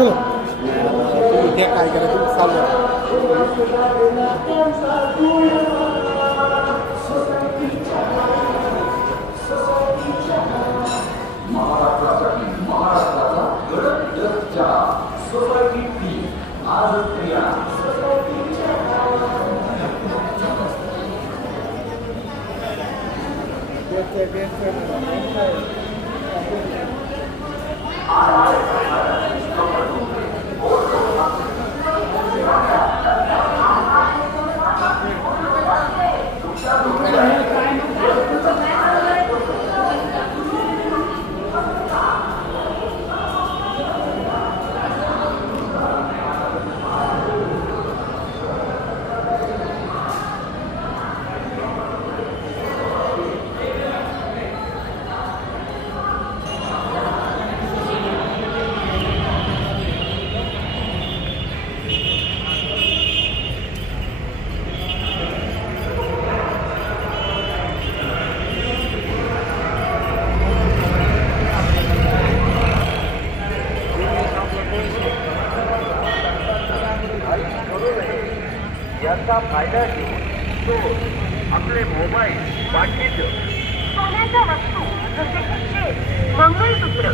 चलो तुम्ही काय करा तुम्ही चालू महाराष्ट्रासाठी महाराष्ट्राचा गडदच्या सोसायटी फी आज क्रिया याचा फायदा घेऊन तो आपले मोबाईल बाटलीत सोन्याच्या वस्तू जसे की चेन, मंगळसूत्र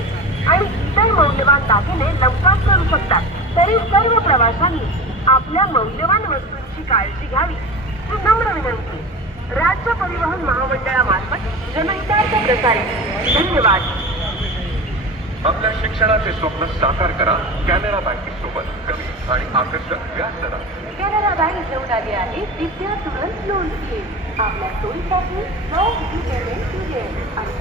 आणि इतर मौल्यवान दागिने लंपास करू शकतात. तरी सर्व प्रवाशांनी आपल्या मौल्यवान वस्तूंची काळजी घ्यावी ही नम्र विनंती. राज्य परिवहन महामंडळामार्फत जनहितार्थ प्रसारित. धन्यवाद. आपल्या शिक्षणाचे स्वप्न साकार करा कॅनरा बँकेसोबत कमी आणि आकर्षक व्याज दरात. कॅनरा बँक घेऊन आली आहे विद्या तुरंत लोन स्कीम. आपल्या सोयीसाठी पेमेंट आणि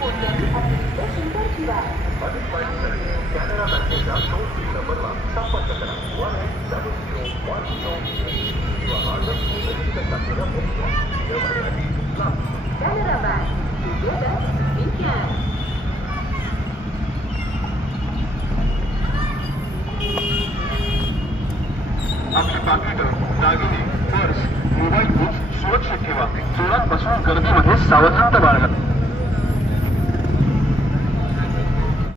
कोणत्याही अतिरिक्त शुल्क शिवाय. अधिक माहितीसाठी कॅनरा बँकेच्या टोल फ्री नंबरला संपर्क करा. 1-800-10-10 किंवा ऑनलाईन नोंदणीच्या Canara bank together we can. आपली पाकिटं, दागिने, पर्स, मोबाईल फोन सुरक्षित ठेवा. चोरांपासून गर्दीमध्ये सावधानता बाळगा.